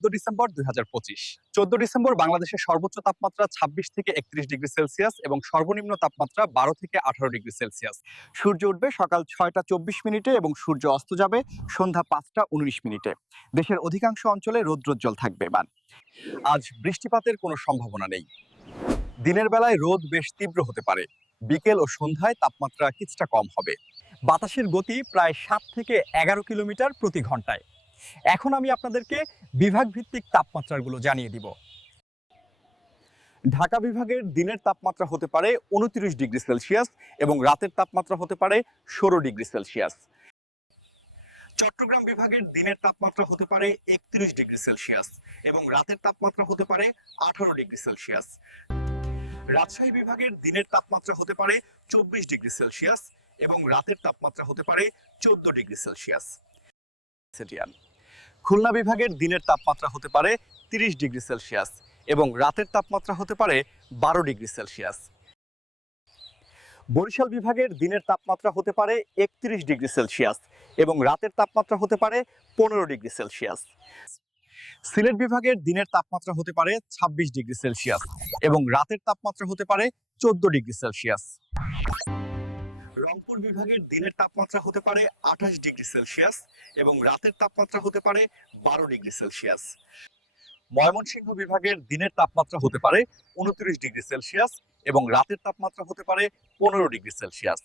চোদ্দ ডিসেম্বর দুই হাজার পঁচিশ। চোদ্দ ডিসেম্বর বাংলাদেশের সর্বোচ্চ তাপমাত্রা ছাব্বিশ থেকে একত্রিশ ডিগ্রি সেলসিয়াস এবং সর্বনিম্ন তাপমাত্রা বারো থেকে আঠারো ডিগ্রি সেলসিয়াস। সূর্য উঠবে সকাল ছয়টা চব্বিশ মিনিটে এবং সূর্য অস্ত যাবে সন্ধ্যা পাঁচটা উনিশ মিনিটে। দেশের অধিকাংশ অঞ্চলে রৌদ্রোজ্জ্বল থাকবে এবার। আজ বৃষ্টিপাতের কোনো সম্ভাবনা নেই। দিনের বেলায় রোদ বেশ তীব্র হতে পারে। বিকেল ও সন্ধ্যায় তাপমাত্রা কিছুটা কম হবে। বাতাসের গতি প্রায় সাত থেকে এগারো কিলোমিটার প্রতি ঘন্টায়। এখন আমি আপনাদেরকে বিভাগ ভিত্তিক তাপমাত্রাগুলো জানিয়ে দিব। ঢাকা বিভাগের দিনের তাপমাত্রা হতে পারে উনত্রিশ ডিগ্রি সেলসিয়াস এবং রাতের তাপমাত্রা হতে পারে ষোলো ডিগ্রি সেলসিয়াস। চট্টগ্রাম বিভাগের দিনের তাপমাত্রা হতে পারে একত্রিশ ডিগ্রি সেলসিয়াস এবং রাতের তাপমাত্রা হতে পারে আঠারো ডিগ্রি সেলসিয়াস। রাজশাহী বিভাগের দিনের তাপমাত্রা হতে পারে চব্বিশ ডিগ্রি সেলসিয়াস এবং রাতের তাপমাত্রা হতে পারে চোদ্দ ডিগ্রি সেলসিয়াস। সেটিয়ান খুলনা বিভাগের দিনের তাপমাত্রা হতে পারে তিরিশ ডিগ্রি সেলসিয়াস এবং রাতের তাপমাত্রা হতে পারে বারো ডিগ্রি সেলসিয়াস। বরিশাল বিভাগের দিনের তাপমাত্রা হতে পারে একত্রিশ ডিগ্রি সেলসিয়াস এবং রাতের তাপমাত্রা হতে পারে পনেরো ডিগ্রি সেলসিয়াস। সিলেট বিভাগের দিনের তাপমাত্রা হতে পারে ছাব্বিশ ডিগ্রি সেলসিয়াস এবং রাতের তাপমাত্রা হতে পারে চোদ্দ ডিগ্রি সেলসিয়াস। রংপুর বিভাগের দিনের তাপমাত্রা হতে পারে আঠাশ ডিগ্রি সেলসিয়াস এবং রাতের তাপমাত্রা হতে পারে বারো ডিগ্রি সেলসিয়াস। ময়মনসিংহ বিভাগের দিনের তাপমাত্রা হতে পারে উনত্রিশ ডিগ্রি সেলসিয়াস এবং রাতের তাপমাত্রা হতে পারে পনেরো ডিগ্রি সেলসিয়াস।